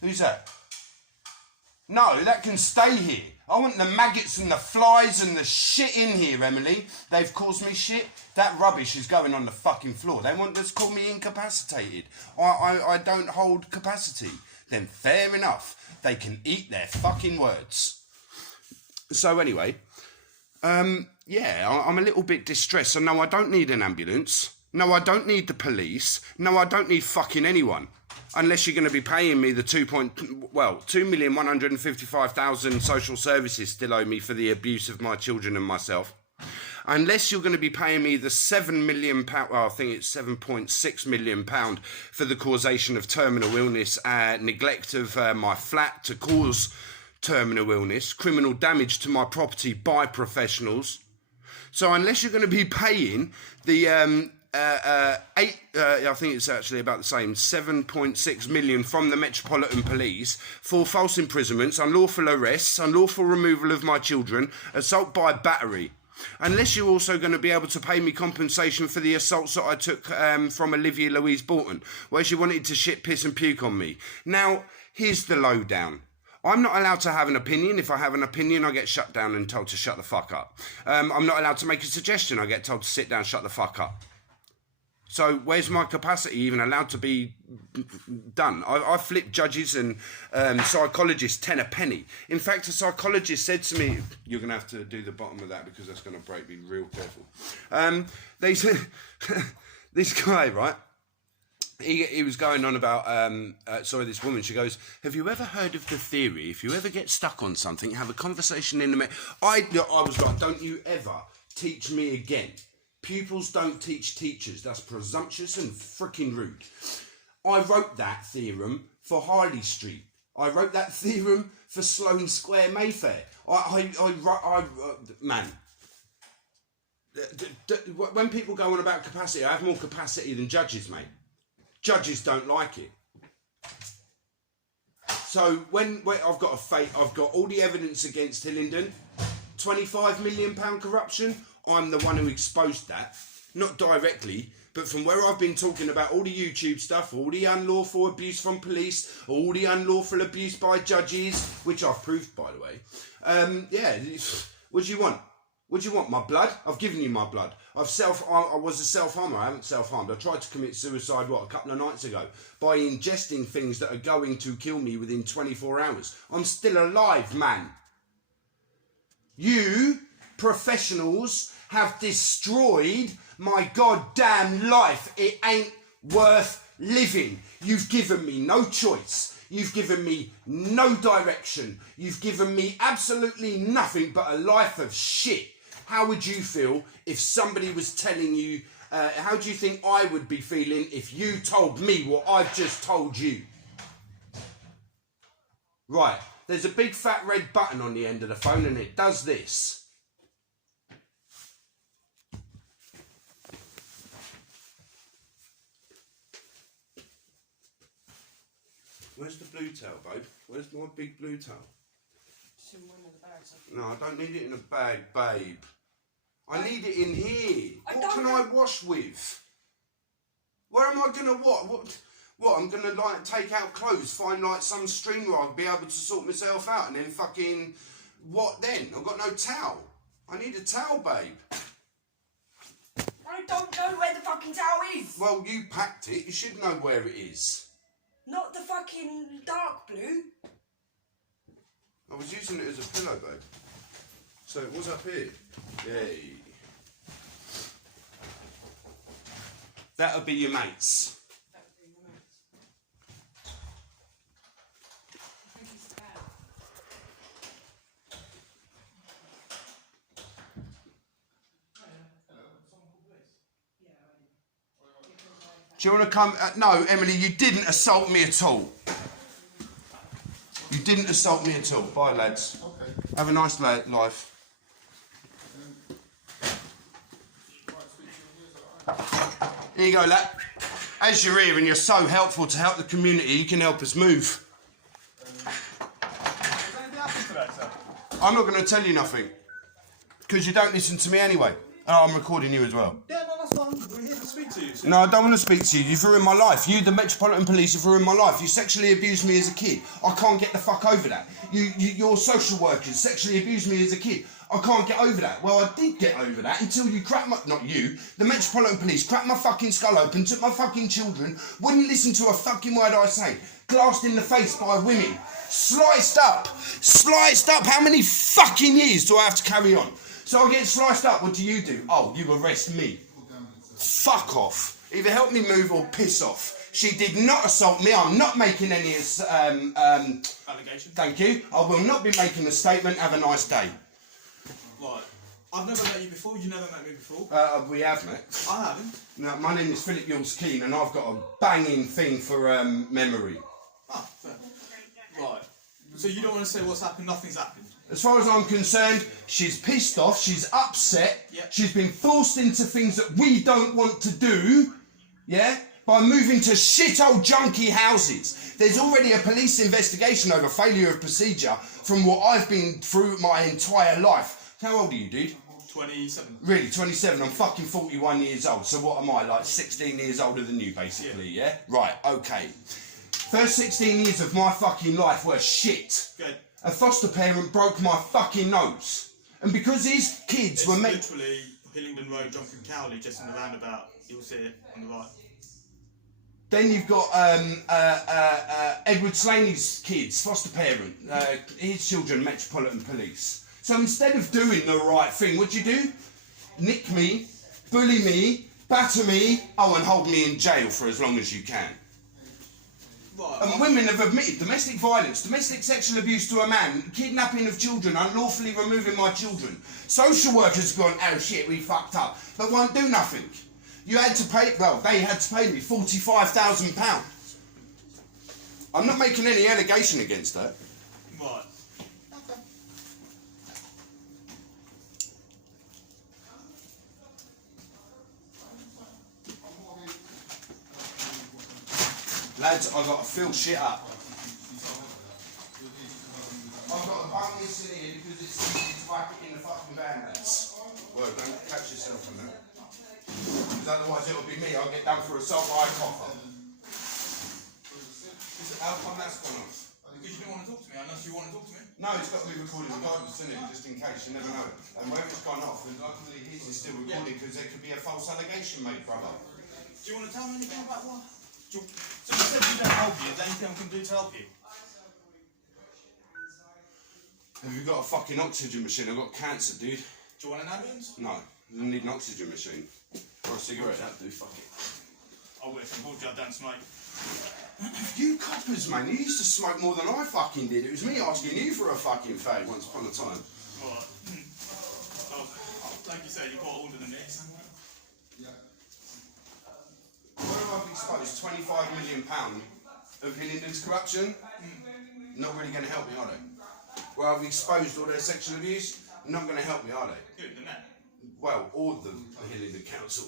Who's that? No, that can stay here. I want the maggots and the flies and the shit in here, Emily. They've caused me shit. That rubbish is going on the fucking floor. They want to call me incapacitated. I don't hold capacity. Then fair enough. They can eat their fucking words. So anyway, yeah, I'm a little bit distressed. So no, I don't need an ambulance. No, I don't need the police. No, I don't need fucking anyone. Unless you're going to be paying me the 2,155,000 social services still owe me for the abuse of my children and myself. Unless you're going to be paying me the £7 million, well, I think it's £7.6 million for the causation of terminal illness, neglect of my flat to cause terminal illness, criminal damage to my property by professionals. So unless you're going to be paying the I think it's actually about the same, 7.6 million from the Metropolitan Police for false imprisonments, unlawful arrests, unlawful removal of my children, assault by battery. Unless you're also going to be able to pay me compensation for the assaults that I took from Olivia Louise Borton, where she wanted to shit, piss and puke on me. Now, here's the lowdown. I'm not allowed to have an opinion. If I have an opinion, I get shut down and told to shut the fuck up. I'm not allowed to make a suggestion. I get told to sit down, shut the fuck up. So where's my capacity even allowed to be done? I flip judges and psychologists 10 a penny. In fact, a psychologist said to me, you're going to have to do the bottom of that because that's going to break me, real careful. They said, this guy, right? He was going on about, this woman, she goes, have you ever heard of the theory, if you ever get stuck on something, have a conversation in the... I was like, don't you ever teach me again. Pupils don't teach teachers. That's presumptuous and freaking rude. I wrote that theorem for Harley Street. I wrote that theorem for Sloane Square, Mayfair. Man, when people go on about capacity, I have more capacity than judges, mate. Judges don't like it. So when I've got I've got all the evidence against Hillingdon, £25 million corruption. I'm the one who exposed that, not directly, but from where I've been talking about all the YouTube stuff, all the unlawful abuse from police, all the unlawful abuse by judges, which I've proved, by the way. Yeah, what do you want? What do you want? My blood? I've given you my blood. I was a self-harmer. I haven't self-harmed. I tried to commit suicide, a couple of nights ago, by ingesting things that are going to kill me within 24 hours. I'm still alive, man. You... professionals have destroyed my goddamn life. It ain't worth living. You've given me no choice. You've given me no direction. You've given me absolutely nothing but a life of shit. How would you feel if somebody was telling you, how do you think I would be feeling if you told me what I've just told you? Right, there's a big fat red button on the end of the phone and it does this. Where's the blue towel, babe? Where's my big blue towel? It's in one of the bags. No, I don't need it in a bag, babe. I need it in here. What can I wash with? Where am I going to what? What, I'm going to take out clothes, find some string where I'll be able to sort myself out and then fucking... What then? I've got no towel. I need a towel, babe. I don't know where the fucking towel is. Well, you packed it. You should know where it is. Not the fucking dark blue. I was using it as a pillow, babe. So it was up here. Yay. That would be your mates. That would be my mates. I think it's bad. Do you want to come? No, Emily, you didn't assault me at all. You didn't assault me at all. Bye, lads. Okay. Have a nice life. Here you go, lad. As you're here and you're so helpful to help the community, you can help us move. Has anything happened today, sir? I'm not going to tell you nothing. Because you don't listen to me anyway. Oh, I'm recording you as well. Yeah, no, that's fine. We're here to speak speak to you. So No, I don't want to speak to you. You've ruined my life. You, the Metropolitan Police, have ruined my life. You sexually abused me as a kid. I can't get the fuck over that. Your social workers sexually abused me as a kid. I can't get over that. Well, I did get over that until you cracked my... Not you. The Metropolitan Police cracked my fucking skull open, took my fucking children, wouldn't listen to a fucking word I say. Glassed in the face by women. Sliced up. Sliced up. How many fucking years do I have to carry on? So I get sliced up. What do? Oh, you arrest me. Fuck off. Either help me move or piss off. She did not assault me. I'm not making any... allegation. Thank you. I will not be making a statement. Have a nice day. Right. I've never met you before. You never met me before. We have met. I haven't. No, my name is Philip Yules Keane and I've got a banging thing for memory. Ah, fair. Right. So you don't want to say what's happened? Nothing's happened. As far as I'm concerned, she's pissed off, she's upset, Yep. She's been forced into things that we don't want to do, yeah, by moving to shit old junky houses. There's already a police investigation over failure of procedure from what I've been through my entire life. How old are you, dude? 27. Really, 27. I'm fucking 41 years old. So what am I, like 16 years older than you, basically, yeah? Right, okay. First 16 years of my fucking life were shit. Good. A foster parent broke my fucking nose. And because his kids It's were meant... literally Hillingdon Road, Jonker Cowley, just in the roundabout. You'll see it on the right. Then you've got Edward Slaney's kids, foster parent, his children, Metropolitan Police. So instead of doing the right thing, what do? Nick me, bully me, batter me, and hold me in jail for as long as you can. Right. And women have admitted domestic violence, domestic sexual abuse to a man, kidnapping of children, unlawfully removing my children. Social workers have gone, oh shit, we fucked up, but won't do nothing. You had to pay, well, they had to pay me £45,000. I'm not making any allegation against her. Right. Lads, I've got to fill shit up. I've got to bung this in here because it's easy to whack it in the fucking van, lads. Well, don't catch yourself on that. Because otherwise it'll be me, I'll get done for assault by a copper. How come that's gone off? Because you don't want to talk to me, unless you want to talk to me. No, it's got to be recorded regardless, isn't it? Just in case, you never know. And whether it's gone off, and luckily his is still recorded because there could be a false allegation made, brother. Do you want to tell me anything about what? So you said you don't help you. Is there anything I can do to help you? Have you got a fucking oxygen machine? I've got cancer, dude. Do you want an ambulance? No, I need an oxygen machine. Or a cigarette, that'd do, fuck it. I wish. Unfortunately, I don't smoke. You coppers, man, you used to smoke more than I fucking did. It was me asking you for a fucking fag once upon a time. Right. So, like you said, you got older than this. Where have I exposed £25 million of Hillingdon's corruption? Not really going to help me, are they? Where I've exposed all their sexual abuse? Not going to help me, are they? Who, the net? Well, all of them, the Hillingdon Council.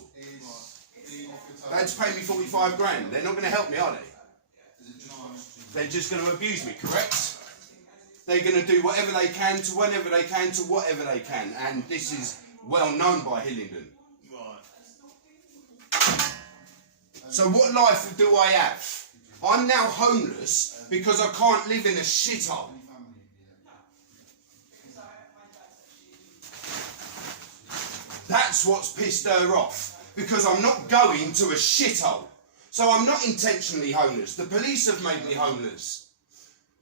They had to pay me 45 grand. They're not going to help me, are they? They're just going to abuse me, correct? They're going to do whatever they can to whenever they can to whatever they can. And this is well known by Hillingdon. Right. So what life do I have? I'm now homeless because I can't live in a shithole. That's what's pissed her off. Because I'm not going to a shithole. So I'm not intentionally homeless. The police have made me homeless.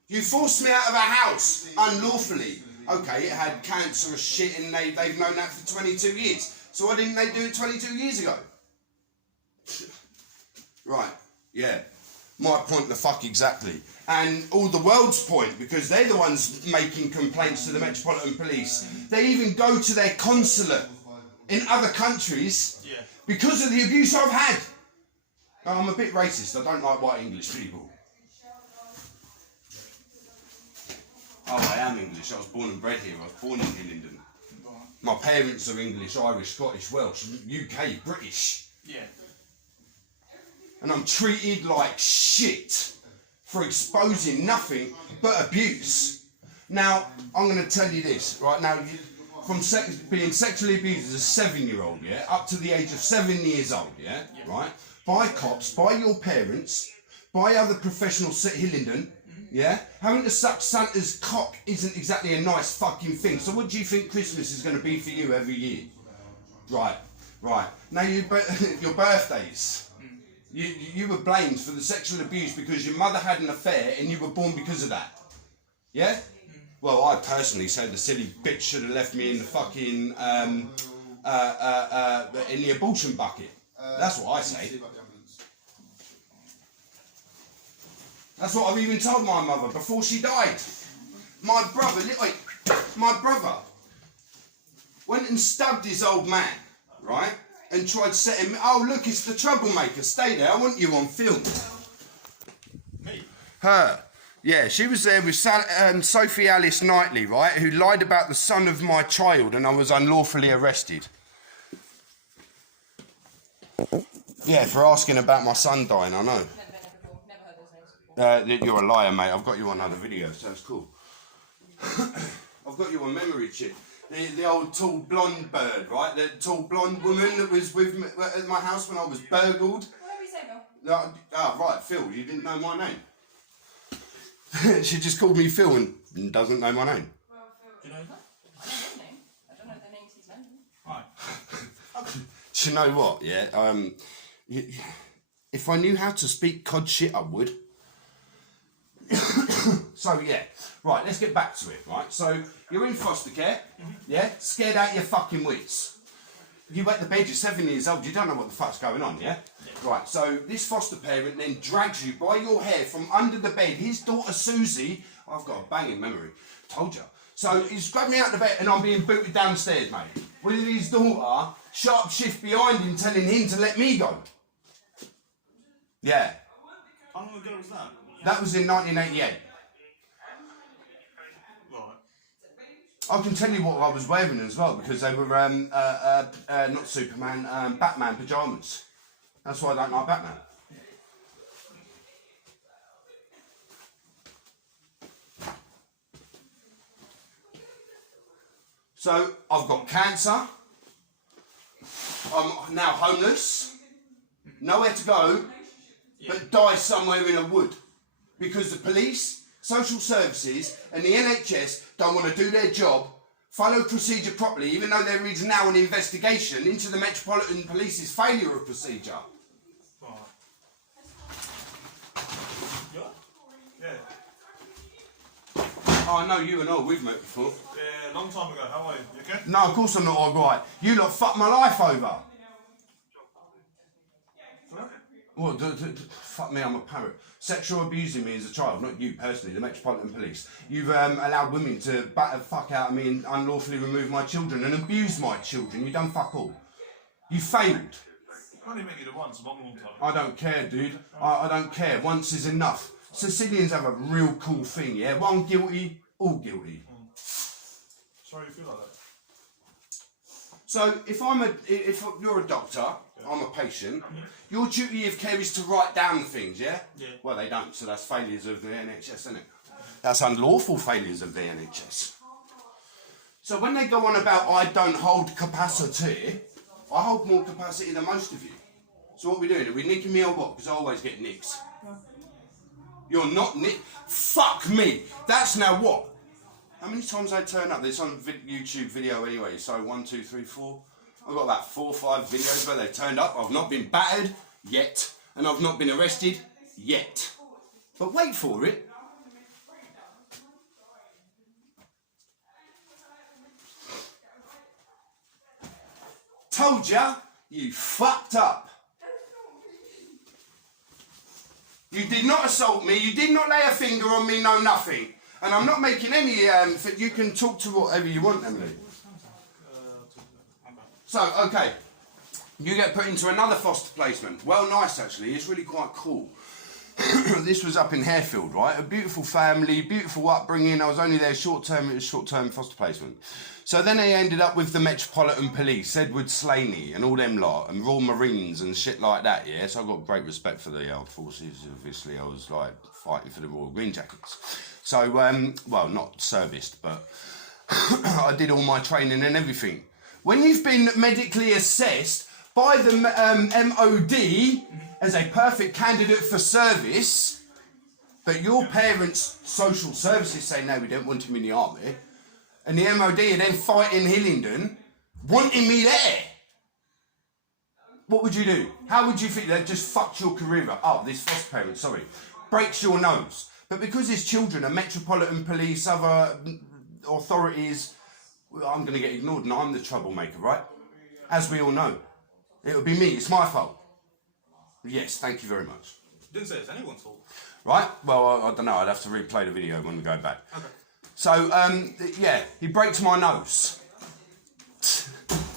You forced me out of a house unlawfully. Okay, it had cancerous shit and they've known that for 22 years. So why didn't they do it 22 years ago? Right, yeah. My point the fuck exactly. And all the world's point, because they're the ones making complaints to the Metropolitan Police. They even go to their consulate in other countries because of the abuse I've had. I'm a bit racist. I don't like white English people. Oh, I am English. I was born and bred here. I was born in Hillingdon. My parents are English, Irish, Scottish, Welsh, UK, British. Yeah. And I'm treated like shit for exposing nothing but abuse. Now, I'm going to tell you this, right now, from being sexually abused as a 7-year-old, yeah, up to the age of 7 years old, yeah, right, by cops, by your parents, by other professionals at Hillingdon, yeah, having to suck Santa's cock isn't exactly a nice fucking thing. So what do you think Christmas is going to be for you every year? Right. Now your birthdays. You were blamed for the sexual abuse because your mother had an affair and you were born because of that. Yeah? Well, I personally say the silly bitch should have left me in the fucking in the abortion bucket. That's what I say. That's what I've even told my mother before she died. My brother went and stabbed his old man, right? And tried to set him. Oh, look, it's the troublemaker. Stay there. I want you on film. Me? Her. Yeah, she was there with Sophie Alice Knightley, right? Who lied about the son of my child, and I was unlawfully arrested. Yeah, for asking about my son dying. I know. Never been there before. Never heard those names before. You're a liar, mate. I've got you on other videos, so it's cool. I've got you on memory chip. The old tall blonde bird, right? The tall blonde woman that was with me at my house when I was burgled. Whatever you say, Bill. Right, Phil. You didn't know my name. She just called me Phil and doesn't know my name. Well, Phil. Do you know that? I know his name. I don't know the names he's mentioned. Right. Do you know what? Yeah. If I knew how to speak cod shit, I would. So yeah, right. Let's get back to it. Right. So you're in foster care. Yeah. Scared out your fucking wits. You wet the bed. You're 7 years old. You don't know what the fuck's going on. Yeah. Right. So this foster parent then drags you by your hair from under the bed. His daughter Susie. I've got a banging memory. Told you. So he's grabbed me out of the bed and I'm being booted downstairs, mate. With his daughter, sharp shift behind him, telling him to let me go. Yeah. How long ago was that? That was in 1988. Right. I can tell you what I was wearing as well because they were not Superman, Batman pyjamas. That's why I don't like Batman. So I've got cancer. I'm now homeless. Nowhere to go, but die somewhere in a wood because the police, social services, and the NHS don't want to do their job, follow procedure properly, even though there is now an investigation into the Metropolitan Police's failure of procedure. Right. Yeah? Yeah. Oh, I know you and I, we've met before. Yeah, long time ago. How are you? You okay? No, of course I'm not alright. You lot fucked my life over. What? Fuck me, I'm a parrot. Sexual abusing me as a child, not you personally, the Metropolitan Police. You've allowed women to bat the fuck out of me and unlawfully remove my children and abuse my children. You done fuck all. You failed. I only met you the once, a long time. I don't care, dude. I don't care. Once is enough. Sicilians have a real cool thing, yeah? One guilty, all guilty. Sorry you feel like that. So if you're a doctor, I'm a patient. Your duty of care is to write down things, yeah? Yeah. Well, they don't, so that's failures of the NHS, isn't it? That's unlawful failures of the NHS. So when they go on about I don't hold capacity, I hold more capacity than most of you. So what are we doing? Are we nicking me or what? Because I always get nicks. You're not nick. Fuck me. That's now what? How many times I turn up? This on YouTube video anyway. So 1, 2, 3, 4. I've got about 4 or 5 videos where they've turned up. I've not been battered yet, and I've not been arrested yet. But wait for it. Told ya, you fucked up. You did not assault me. You did not lay a finger on me. No, nothing. And I'm not making any. You can talk to whatever you want, Emily. So, okay, you get put into another foster placement. Well, nice actually, it's really quite cool. This was up in Harefield, right? A beautiful family, beautiful upbringing. I was only there short term, it was short-term foster placement. So then they ended up with the Metropolitan Police, Edward Slaney and all them lot, and Royal Marines and shit like that, yeah? So I got great respect for the armed forces, obviously. I was like fighting for the Royal Green Jackets. So, well, not serviced, but... I did all my training and everything. When you've been medically assessed by the MOD as a perfect candidate for service, but your parents' social services say, no, we don't want him in the army, and the MOD are then fighting Hillingdon, wanting me there, what would you do? How would you think that just fucked your career up? Oh, this foster parent, sorry, breaks your nose. But because his children are Metropolitan Police, other authorities, well, I'm going to get ignored and I'm the troublemaker, right? As we all know. It'll be me, it's my fault. Yes, thank you very much. Didn't say it's anyone's fault. Right? Well, I don't know, I'd have to replay the video when we go back. Okay. So, yeah, he breaks my nose.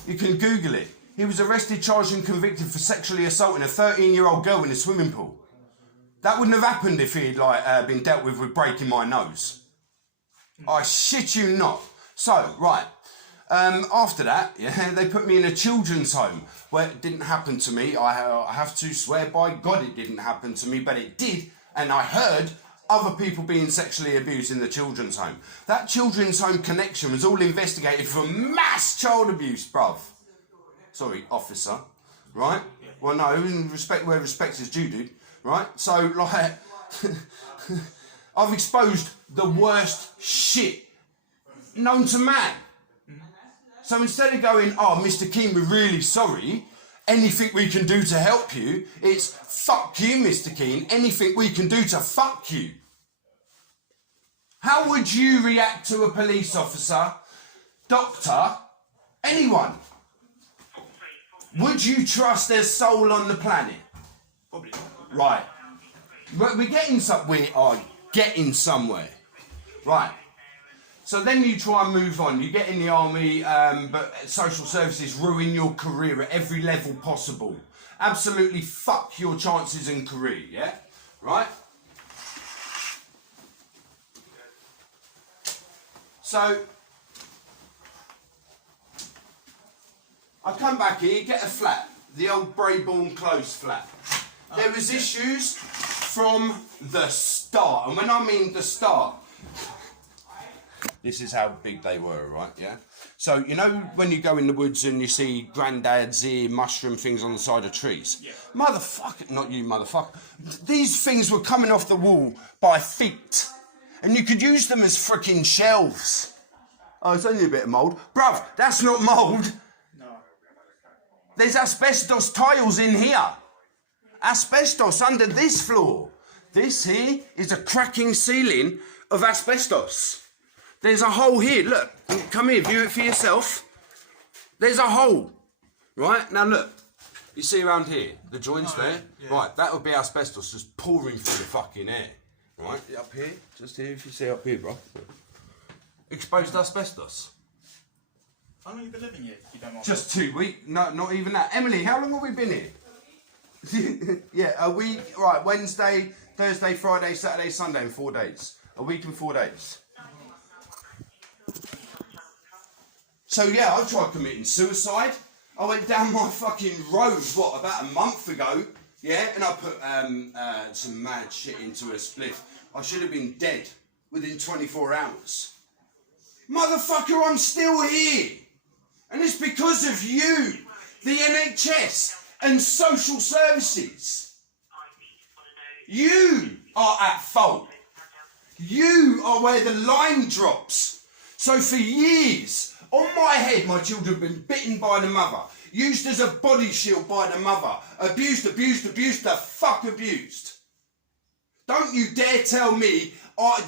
You can Google it. He was arrested, charged and convicted for sexually assaulting a 13-year-old girl in a swimming pool. That wouldn't have happened if he'd been dealt with breaking my nose. I shit you not. So, right, after that, yeah, they put me in a children's home where it didn't happen to me. I have to swear by God it didn't happen to me, but it did, and I heard other people being sexually abused in the children's home. That children's home connection was all investigated for mass child abuse, bruv. Sorry, officer, right? Yeah. Well, no, in respect where respect is due, dude, right? So, like, I've exposed the worst shit known to man. So instead of going, oh, Mr. Keane, we're really sorry, anything we can do to help you, it's fuck you, Mr. Keane, anything we can do to fuck you. How would you react to a police officer, doctor, anyone? Would you trust their soul on the planet? Probably not. Right. We are getting somewhere. Right. So then you try and move on. You get in the army, but social services ruin your career at every level possible. Absolutely fuck your chances in career, yeah? Right? So, I come back here, get a flat. The old Brayborn Close flat. There was issues from the start. And when I mean the start, this is how big they were, right? Yeah. So, you know when you go in the woods and you see granddad's ear mushroom things on the side of trees? Yeah. Motherfucker, not you motherfucker. These things were coming off the wall by feet. And you could use them as frickin' shelves. Oh, it's only a bit of mould. Bruv, that's not mould. No. There's asbestos tiles in here. Asbestos under this floor. This here is a cracking ceiling of asbestos. There's a hole here, look, come here, view it for yourself. There's a hole, right? Now look, you see around here, the joints there? Yeah. Right, that would be asbestos just pouring through the fucking air. Right, up here, just here, if you see up here, bro. Exposed asbestos. How long have you been living here, if you don't mind? Just 2 weeks, no, not even that. Emily, how long have we been here? Yeah, a week, right, Wednesday, Thursday, Friday, Saturday, Sunday in 4 days. A week and 4 days. So yeah, I tried committing suicide. I went down my fucking road, what, about a month ago, yeah, and I put some mad shit into a spliff. I should have been dead within 24 hours. Motherfucker, I'm still here. And it's because of you, the NHS and social services. You are at fault. You are where the line drops. So for years, on my head, my children have been bitten by the mother, used as a body shield by the mother, abused, the fuck abused. Don't you dare tell me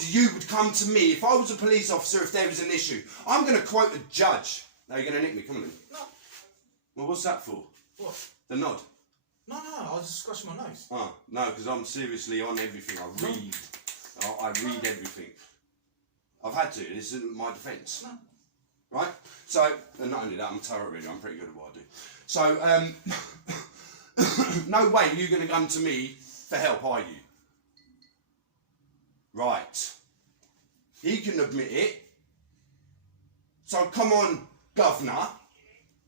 you would come to me if I was a police officer if there was an issue. I'm going to quote a judge. Now you're going to nick me, come on in. No. Well, what's that for? What? The nod? No, I was just scratching my nose. Oh, no, because I'm seriously on everything. I read. I read everything. I've had to. This isn't my defence. No. Right? So, and not only that, I'm terrible really. I'm pretty good at what I do. So, no way you're going to come to me for help, are you? Right. He can admit it. So, come on, Governor.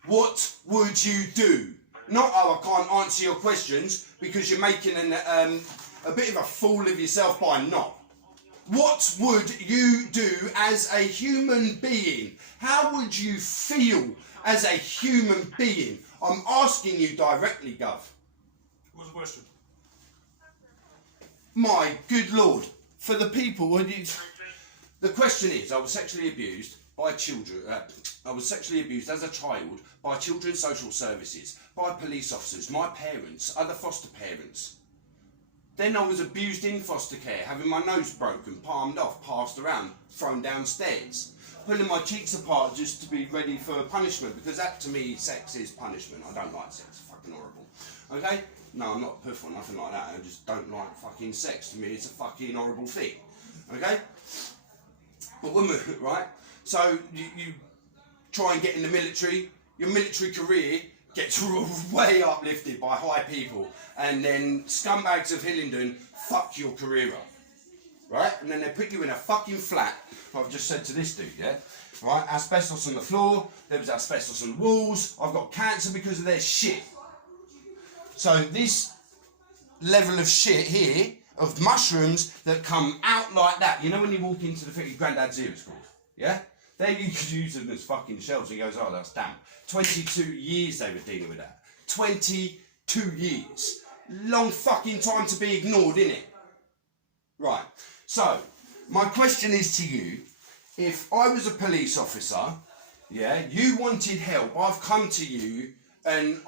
What would you do? Not, oh, I can't answer your questions because you're making a bit of a fool of yourself by not. What would you do as a human being? How would you feel as a human being? I'm asking you directly, Gov. What's the question? My good Lord, for the people, the question is, I was sexually abused by children. I was sexually abused as a child by children's social services, by police officers, my parents, other foster parents. Then I was abused in foster care, having my nose broken, palmed off, passed around, thrown downstairs, pulling my cheeks apart just to be ready for punishment, because that to me, sex is punishment. I don't like sex, it's fucking horrible. Okay? No, I'm not a puff or nothing like that, I just don't like fucking sex. To me, it's a fucking horrible thing. Okay? But women, right? So you try and get in the military, your military career gets way uplifted by high people, and then scumbags of Hillingdon fuck your career up, right? And then they put you in a fucking flat. I've just said to this dude, yeah, right? Asbestos on the floor, there was asbestos on the walls, I've got cancer because of their shit. So this level of shit here, of mushrooms that come out like that, you know when you walk into the thing, Grandad's ear, it's called, yeah? There you could use them as fucking shells. He goes, oh, that's damp. 22 years they were dealing with that. 22 years. Long fucking time to be ignored, innit? Right. So, my question is to you, if I was a police officer, yeah, you wanted help, I've come to you and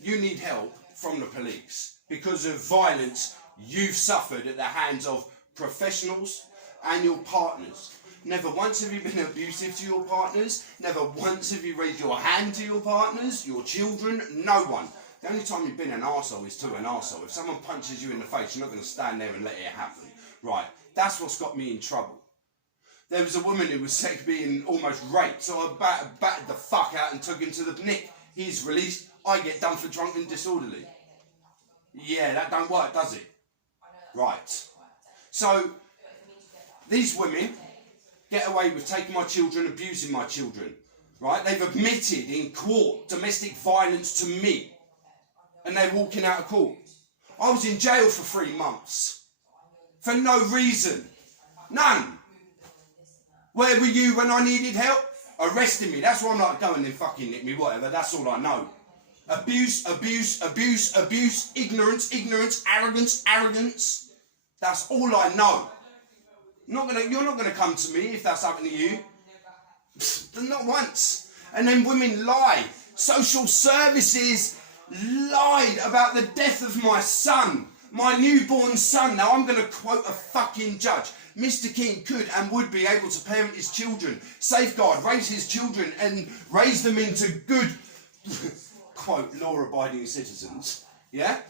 you need help from the police because of violence you've suffered at the hands of professionals and your partners. Never once have you been abusive to your partners. Never once have you raised your hand to your partners, your children, no one. The only time you've been an arsehole is to an arsehole. If someone punches you in the face, you're not going to stand there and let it happen. Right, that's what's got me in trouble. There was a woman who was being almost raped, so I battered the fuck out and took him to the Nick. He's released, I get done for drunk and disorderly. Yeah, that don't work, does it? Right. So, these women get away with taking my children, abusing my children, right? They've admitted in court domestic violence to me, and they're walking out of court. I was in jail for 3 months for no reason, none. Where were you when I needed help? Arresting me. That's why I'm like, go and then fucking hit me, whatever. That's all I know. Abuse, abuse, abuse, abuse, ignorance, ignorance, arrogance, arrogance. That's all I know. You're not gonna come to me if that's happened to you. Not once. And then women lie. Social services lied about the death of my son, my newborn son. Now I'm gonna quote a fucking judge. Mr. King could and would be able to parent his children, safeguard, raise his children, and raise them into good, quote, law-abiding citizens. Yeah?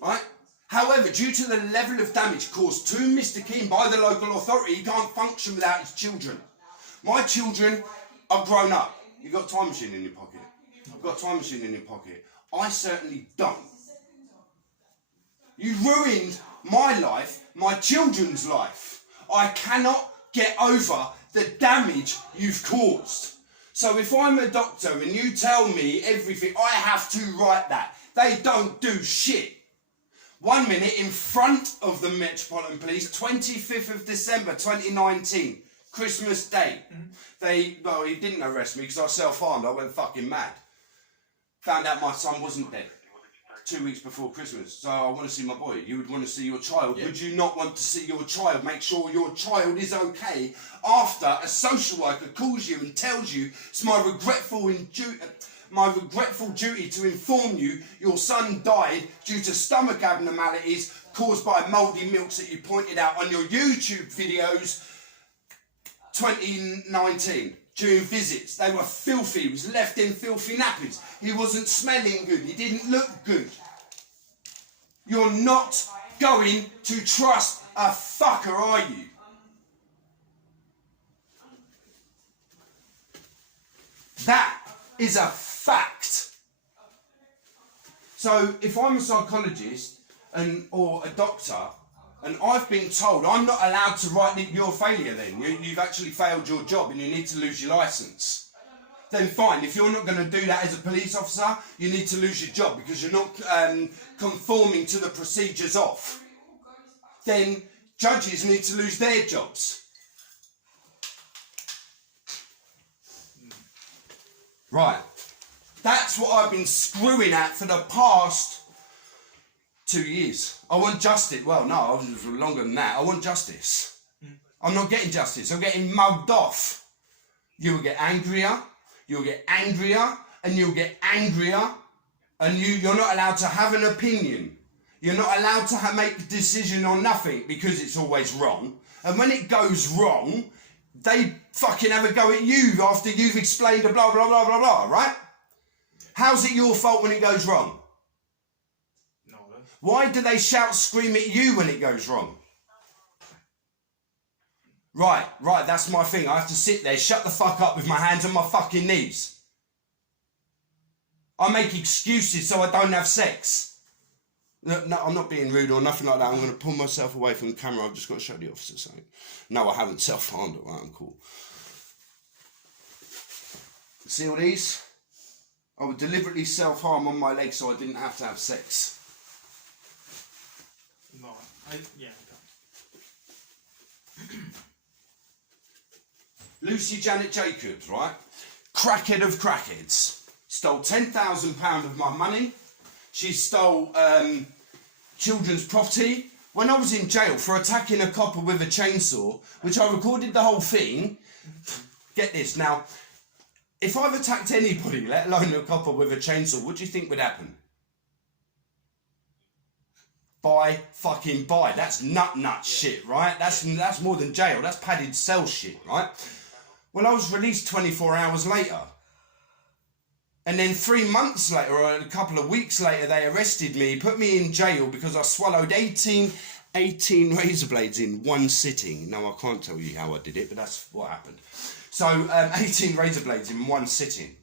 Right? However, due to the level of damage caused to Mr. Keane by the local authority, he can't function without his children. My children are grown up. You've got a time machine in your pocket. You've got a time machine in your pocket. I certainly don't. You ruined my life, my children's life. I cannot get over the damage you've caused. So if I'm a doctor and you tell me everything, I have to write that. They don't do shit. 1 minute in front of the Metropolitan Police, 25th of December 2019, Christmas Day. He didn't arrest me because I self-harmed, I went fucking mad. Found out my son wasn't dead 2 weeks before Christmas. So I want to see my boy. You would want to see your child. Yeah. Would you not want to see your child? Make sure your child is okay after a social worker calls you and tells you it's my regretful duty to inform you your son died due to stomach abnormalities caused by mouldy milks that you pointed out on your YouTube videos 2019 during visits. They were filthy. He was left in filthy nappies. He wasn't smelling good. He didn't look good. You're not going to trust a fucker, are you? That is a fact. So if I'm a psychologist or a doctor and I've been told I'm not allowed to write your failure, then you've actually failed your job and you need to lose your licence, then fine. If you're not going to do that as a police officer, you need to lose your job because you're not conforming to the procedures of. Then judges need to lose their jobs. Right. That's what I've been screwing at for the past 2 years. I want justice. Well, no, I was longer than that. I want justice. I'm not getting justice. I'm getting mugged off. You will get angrier. You'll get angrier. And you'll get angrier. And you're not allowed to have an opinion. You're not allowed to make a decision on nothing because it's always wrong. And when it goes wrong, they fucking have a go at you after you've explained the blah, blah, blah, blah, blah, right? How's it your fault when it goes wrong? No. Why do they shout, scream at you when it goes wrong? Right, that's my thing. I have to sit there, shut the fuck up with my hands on my fucking knees. I make excuses so I don't have sex. No, I'm not being rude or nothing like that. I'm going to pull myself away from the camera. I've just got to show the officer something. No, I haven't self-harmed. Right, I'm cool. See all these? I would deliberately self-harm on my legs so I didn't have to have sex. No. Yeah. Lucy Janet Jacobs, right? Crackhead of crackheads. Stole £10,000 of my money. She stole children's property. When I was in jail for attacking a copper with a chainsaw, which I recorded the whole thing. Get this, now, if I've attacked anybody, let alone a copper with a chainsaw, what do you think would happen? Bye. That's nut shit, right? That's more than jail. That's padded cell shit, right? Well, I was released 24 hours later. And then 3 months later, or a couple of weeks later, they arrested me, put me in jail because I swallowed 18 razor blades in one sitting. No, I can't tell you how I did it, but that's what happened. So, 18 razor blades in one sitting.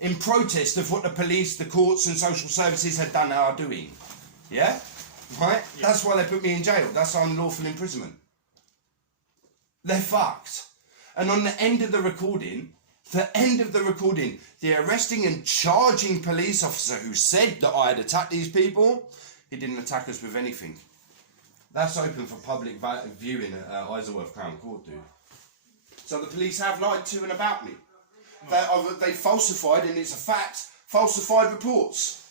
In protest of what the police, the courts and social services had done are doing. Yeah? Right? Yeah. That's why they put me in jail. That's unlawful imprisonment. They're fucked. And on the end of the recording, the arresting and charging police officer who said that I had attacked these people, he didn't attack us with anything. That's open for public viewing at Isleworth Crown Court, dude. So the police have lied to and about me. They falsified, and it's a fact, falsified reports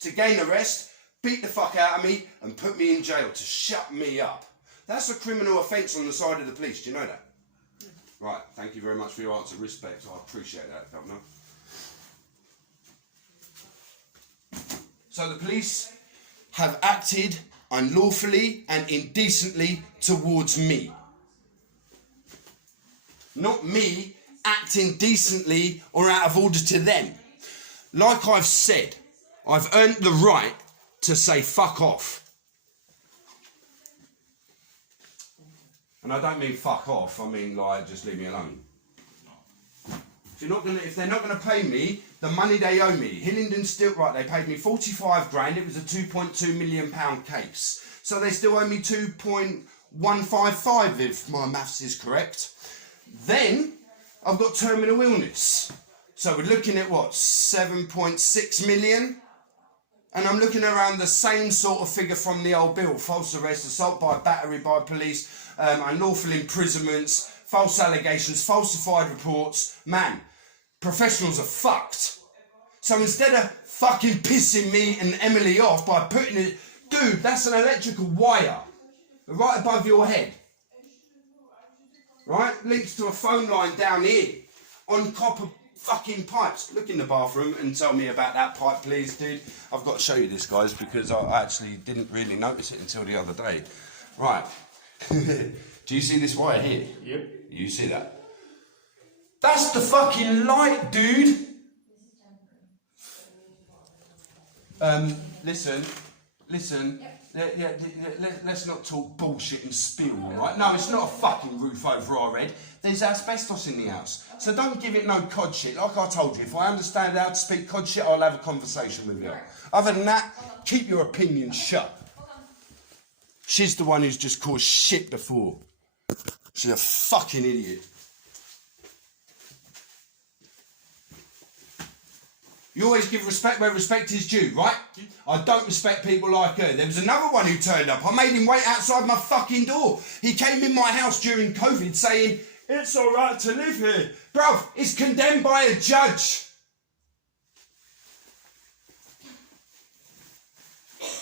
to gain arrest, beat the fuck out of me, and put me in jail to shut me up. That's a criminal offence on the side of the police. Do you know that? Right, thank you very much for your answer. Respect, I appreciate that, Governor. So the police have acted unlawfully and indecently towards me. Not me acting decently or out of order to them. Like I've said, I've earned the right to say fuck off. And I don't mean fuck off, I mean like just leave me alone. If they're not gonna pay me the money they owe me, Hillingdon still, right, they paid me 45 grand, it was a £2.2 million case. So they still owe me 2.155 if my maths is correct. Then I've got terminal illness. So we're looking at what, 7.6 million? And I'm looking around the same sort of figure from the old bill. False arrest, assault by battery by police, unlawful imprisonments, false allegations, falsified reports. Man, professionals are fucked. So instead of fucking pissing me and Emily off by putting it... Dude, that's an electrical wire. Right above your head. Right? Links to a phone line down here. On copper fucking pipes. Look in the bathroom and tell me about that pipe, please, dude. I've got to show you this, guys, because I actually didn't really notice it until the other day. Right. Do you see this wire here? Yep. You see that? That's the fucking light, dude. Listen. Let's not talk bullshit and spill, right? No, it's not a fucking roof over our head. There's asbestos in the house. So don't give it no cod shit. Like I told you, if I understand how to speak cod shit, I'll have a conversation with you. Other than that, keep your opinion shut. She's the one who's just caused shit before. She's a fucking idiot. You always give respect where respect is due, right? I don't respect people like her. There was another one who turned up. I made him wait outside my fucking door. He came in my house during COVID saying, it's all right to live here. Bruv, it's condemned by a judge.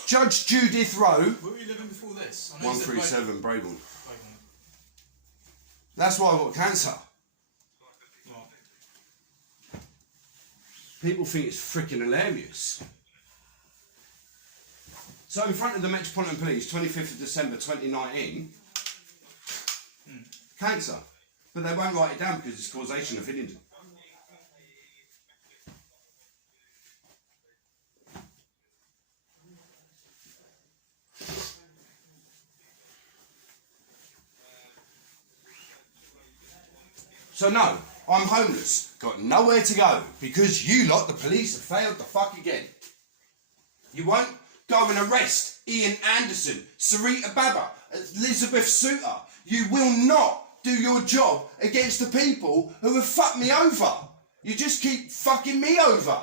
Judge Judith Rowe. Where were you living before this? I know you said 137 Braeburn. Braeburn. That's why I got cancer. Right. People think it's freaking hilarious. So in front of the Metropolitan Police, 25th of December 2019, cancer. But they won't write it down because it's causation of Hiddington. So no, I'm homeless, got nowhere to go, because you lot, the police, have failed the fuck again. You won't go and arrest Ian Anderson, Sarita Baba, Elizabeth Suter. You will not do your job against the people who have fucked me over. You just keep fucking me over.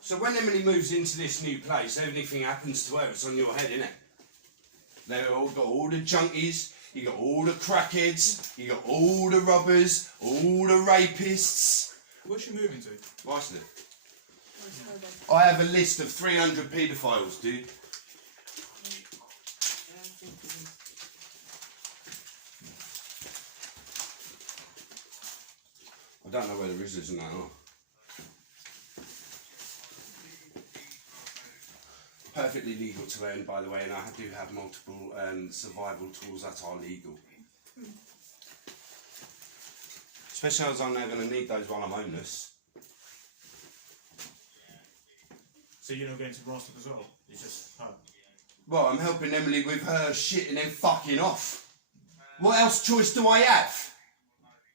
So when Emily moves into this new place, everything happens to her. It's on your head, innit? They've all got all the junkies, you got all the crackheads, you got all the robbers, all the rapists. Where's she moving to? Iceland. I have a list of 300 paedophiles, dude. I don't know where there is, isn't there? Perfectly legal to earn, by the way, and I do have multiple survival tools that are legal. Especially as I'm now going to need those while I'm homeless. So you're not going to Rostov as well? You just home? Well, I'm helping Emily with her shit and then fucking off. What else choice do I have?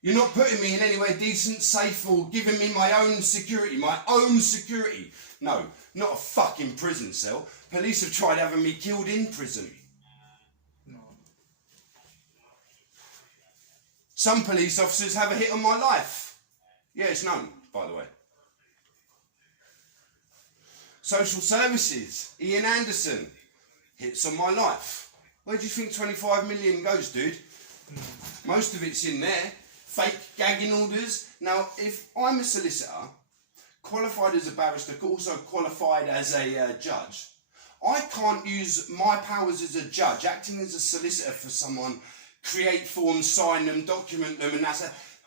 You're not putting me in anywhere decent, safe, or giving me my own security. My own security. No, not a fucking prison cell. Police have tried having me killed in prison. No. Some police officers have a hit on my life. Yeah, it's known, by the way. Social services, Ian Anderson, hits on my life. Where do you think 25 million goes, dude? Most of it's in there. Fake gagging orders. Now, if I'm a solicitor, qualified as a barrister, also qualified as a judge, I can't use my powers as a judge, acting as a solicitor for someone, create forms, sign them, document them, and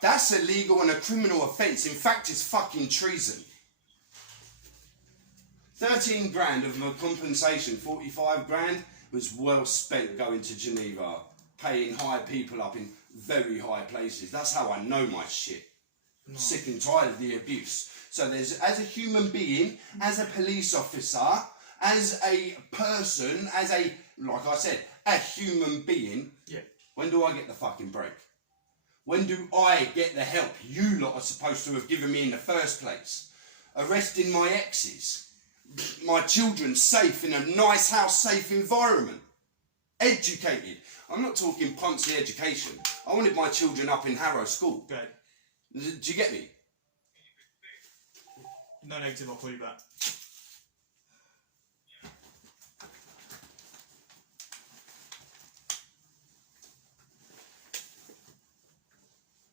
that's illegal and a criminal offence. In fact, it's fucking treason. 13 grand of my compensation, 45 grand, was well spent going to Geneva, paying high people up in very high places. That's how I know my shit. No. Sick and tired of the abuse. So there's, as a human being, as a police officer, as a person, as a, like I said, a human being, yeah. When do I get the fucking break? When do I get the help you lot are supposed to have given me in the first place? Arresting my exes, my children safe in a nice house, safe environment, educated. I'm not talking Ponzi education. I wanted my children up in Harrow School. Okay. Do you get me? No negative, I'll call you back.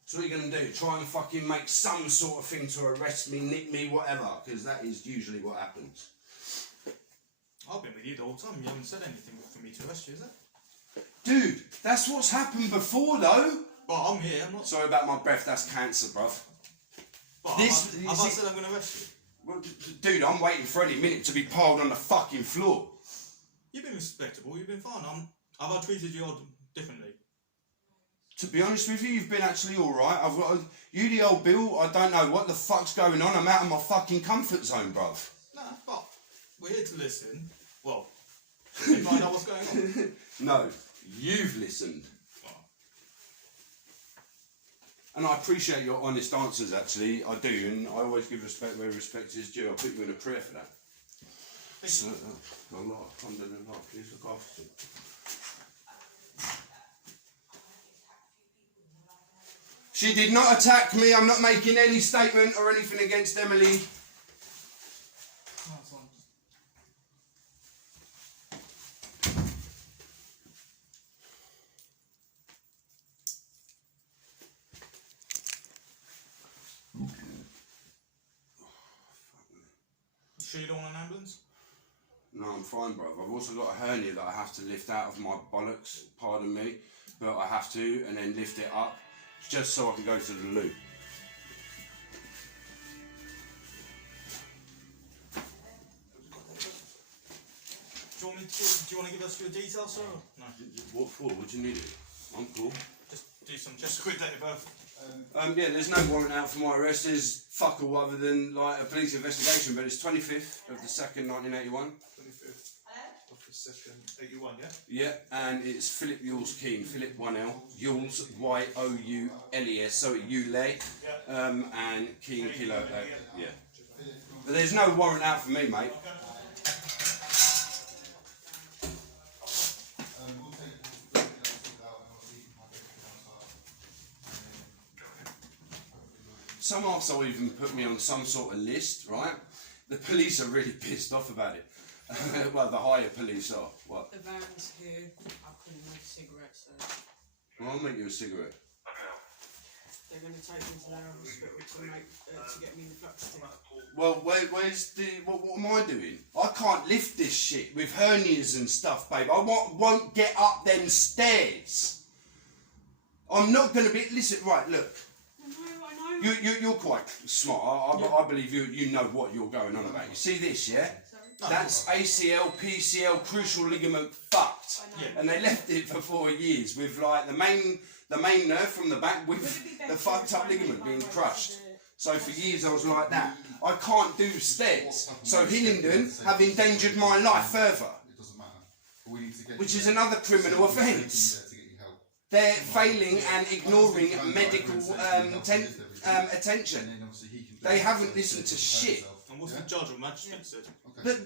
So what are you going to do? Try and fucking make some sort of thing to arrest me, nick me, whatever, because that is usually what happens. I've been with you the whole time. You haven't said anything for me to arrest you, is it? Dude, that's what's happened before, though. But I'm here. I'm not. Sorry about my breath. That's cancer, bruv. But have I said I'm going to arrest you? Well, dude, I'm waiting for any minute to be piled on the fucking floor. You've been respectable. You've been fine. Have I treated you differently? To be honest with you, you've been actually alright. I've got you, the old Bill. I don't know what the fuck's going on. I'm out of my fucking comfort zone, bruv. Nah, but we're here to listen. Well, to find out what's going on. No, you've listened. Oh. And I appreciate your honest answers, actually. I do, and I always give respect where respect is due. I'll put you in a prayer for that. So, Allah, alhamdulillah, please look after you. She did not attack me. I'm not making any statement or anything against Emily. Sure you don't want an ambulance? No, I'm fine, bruv. I've also got a hernia that I have to lift out of my bollocks, pardon me, but I have to, and then lift it up, just so I can go to the loo. Do you want to give us your details, sir? Or no. What for? What do you need it? I'm cool. Just a quick date of birth. Yeah, there's no warrant out for my arrest. There's fuck all other than like a police investigation, but it's 25th of the 2nd, 1981. 25th of the 2nd, 81, yeah? Yeah, and it's Philip Yules Keane, Philip 1L, Yules, Y-O-U-L-E-S, so Yule, and Keane Kilo, yeah. But there's no warrant out for me, mate. Some arsehole even put me on some sort of list, right? The police are really pissed off about it. Well, the higher police are. What? The van's here. I couldn't make cigarettes, so Well, I'll make you a cigarette. they're going to take me to their hospital to get me the flux stick. Well, where's the... What am I doing? I can't lift this shit with hernias and stuff, babe. I won't get up them stairs. I'm not going to be... Listen, right, look. I know. You're quite smart. I believe you know what you're going on about. You see this, yeah? That's ACL, PCL, crucial ligament fucked. And they left it for 4 years with like the main nerve from the back with the fucked up ligament being crushed. So for years I was like that. I can't do stairs. So Hillingdon have endangered my life further. Which is another criminal offence. They're failing and ignoring medical attention. They haven't listened to shit. And what's the judge or magistrate said? But,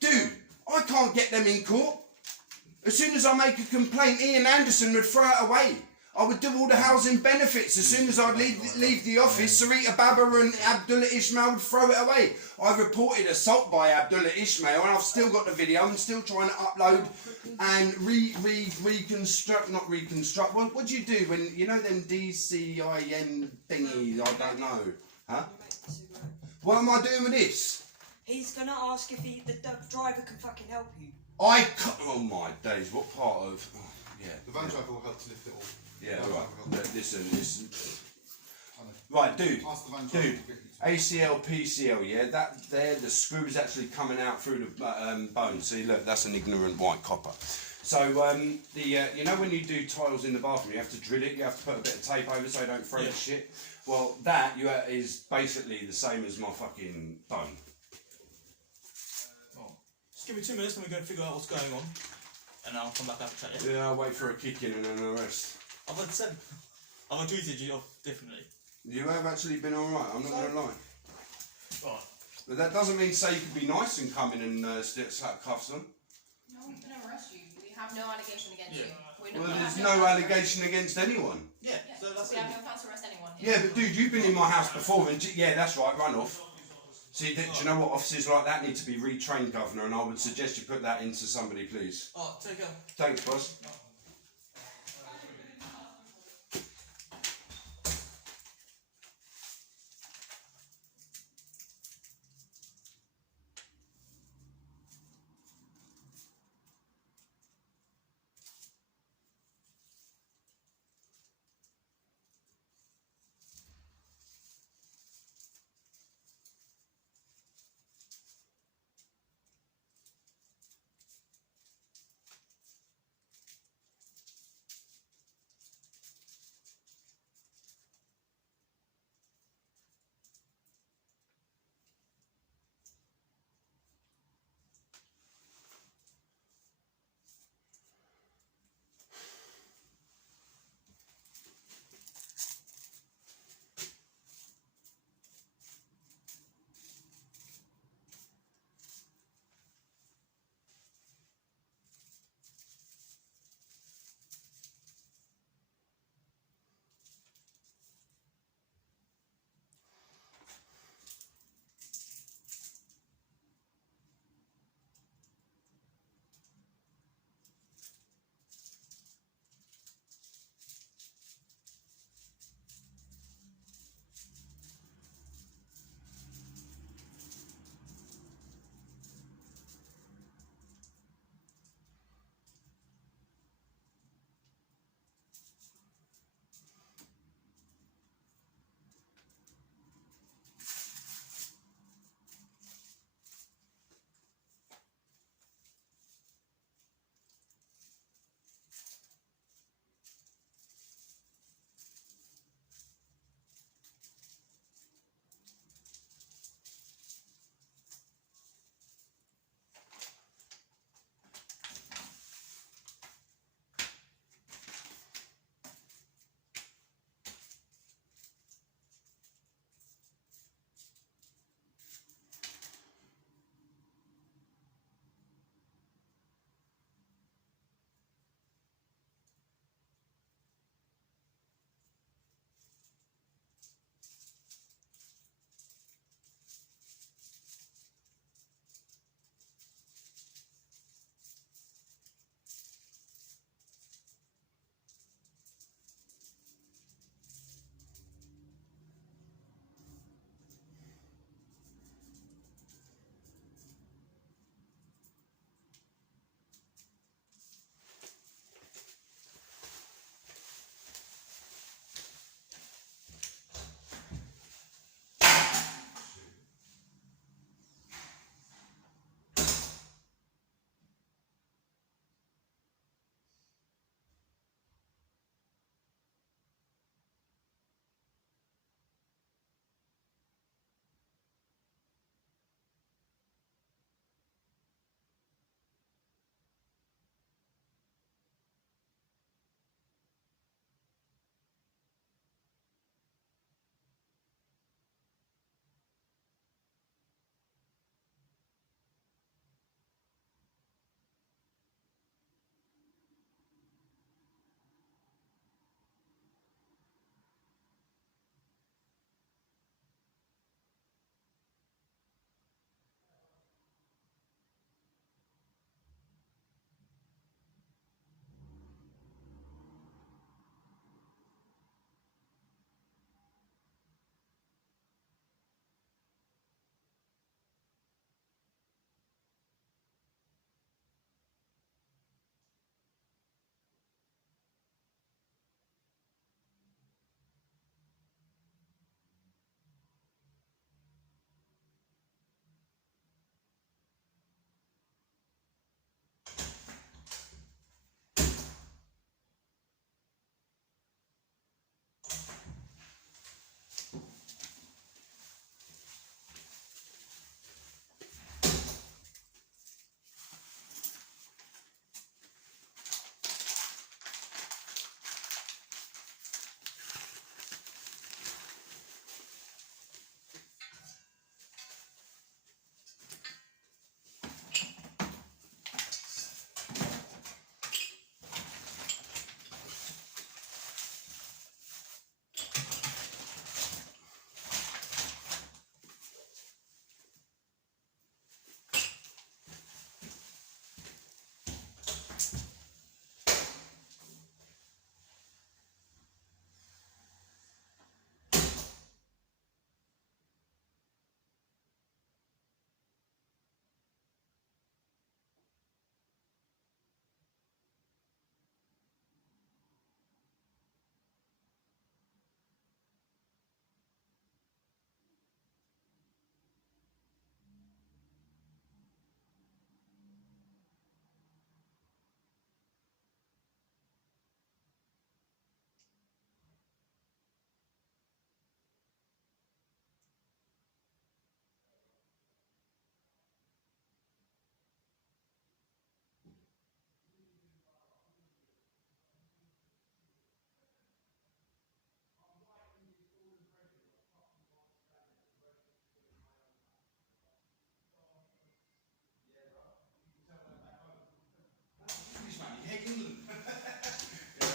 dude, I can't get them in court. As soon as I make a complaint, Ian Anderson would throw it away. I would do all the housing benefits. As soon as I'd leave the office, Sarita Baba and Abdullah Ismail would throw it away. I reported assault by Abdullah Ismail and I've still got the video and still trying to upload and reconstruct, not reconstruct. What do you do when, you know them DCIN thingies, I don't know. Huh? What am I doing with this? He's going to ask if the driver can fucking help you. Oh my days, what part of... Oh, yeah. The van driver will help to lift it all. Yeah, right. Listen. Right, dude. Ask the van driver. Dude, ACL, PCL, yeah, the screw is actually coming out through the bone. See, look, that's an ignorant white copper. So, you know when you do tiles in the bathroom, you have to drill it, you have to put a bit of tape over so you don't throw the shit? Well, that is basically the same as my fucking bone. Oh. Just give me 2 minutes and we're going to figure out what's going on. And I'll come back and have a chat, yeah? Yeah, I'll wait for a kick in and an arrest. I've treated you differently. You have actually been alright, I'm not going to lie. Right. But that doesn't mean to say you can be nice and come in and stick cuffs on. No one's going to arrest you. We have no allegation against you. Well, there's no allegation against anyone. Yeah, so that's we have no plans to arrest anyone. Yeah, but dude, you've been in my house before, and yeah, that's right, run off. See, do you know what? Officers like that need to be retrained, Governor, and I would suggest you put that into somebody, please. Oh, take care. Thanks, boss.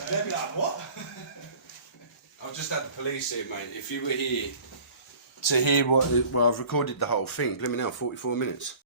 they'd be like, what? I've just had the police here, mate. If you were here to hear what... Well, I've recorded the whole thing. Blimey now, 44 minutes.